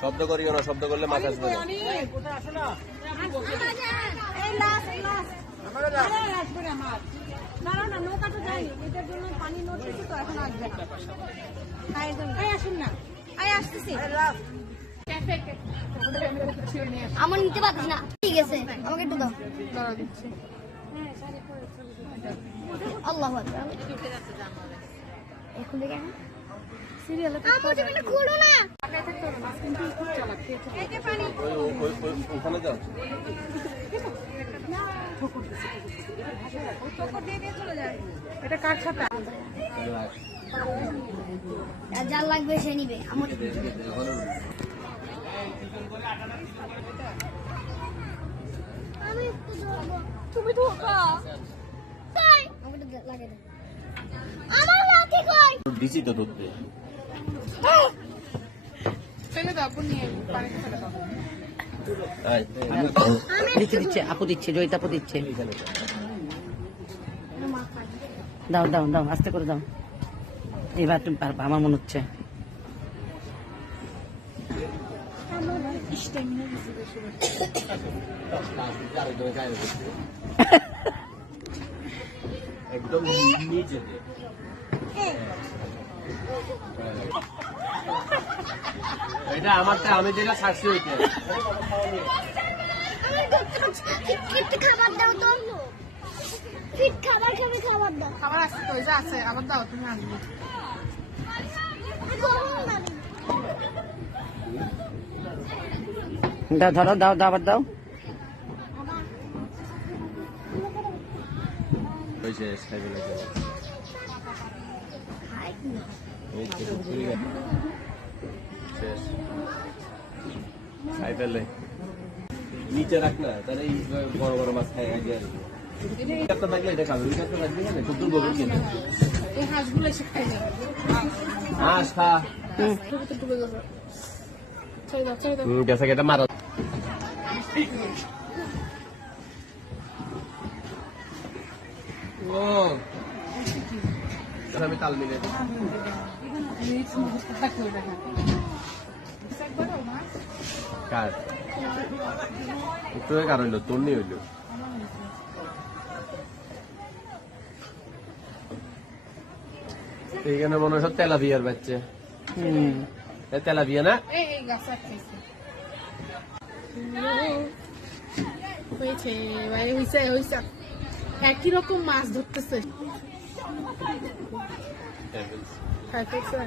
শব্দ করিও না, শব্দ করলে মাছ আসবে না। আমার নিতে পারছি না, ঠিক আছে আমাকে একটু দাও। আল্লাহ এখন দেখে খুলো না। ওখানে যাও। এটা কার ছাতা? যার লাগবে সে নিবে। আমার তুমি ধোকা তাই আমাকে লাগে না। আমার লাঠি কই? দিছি তো ধরতে। ফেলে দাও, আপু নিয়ে পানিতে ফেলে দাও। দিচ্ছে আপু দিচ্ছে, জয়িতা আপু দিচ্ছে। দাও দাও দাও, আস্তে করে দাও। এবার তুমি পারবা আমার মনে হচ্ছে। একদম নিচে এটা আমারটা, আমি যেটা ছাড়ছি ওইটা। খাবার দাও তো, ফিট খাবার খাবে, খাবার দাও। খাবার আছে তো, যা আছে আবার দাও, তুমি আসবে। দাও ধরো, দাও দাও, আবার দাও। নিচে রাখ না, তাহলে এই বড় বড় মাছ খাই আগে আর একটা থাকলে এটা খাবে, ওই একটা থাকবে না, খুব দুর্বল কিনা এই হাঁসগুলো এসে খাই না। হাঁস খা। ডুবে যাবে। ছেড়ে দাও, ছেড়ে দাও। গেছে এটা মারা। ও আমি তাল মিলে কার তোর কার হইলো, তোর নিয়ে হইলো। এইখানে মনে হয় সব তেলাপিয়ার বাচ্চা। তেলাপিয়া না, এই গাছ হয়েছে, বাইরে হয়েছে হয়েছে। একই রকম মাছ ধরতেছে। খাই ফেলছে।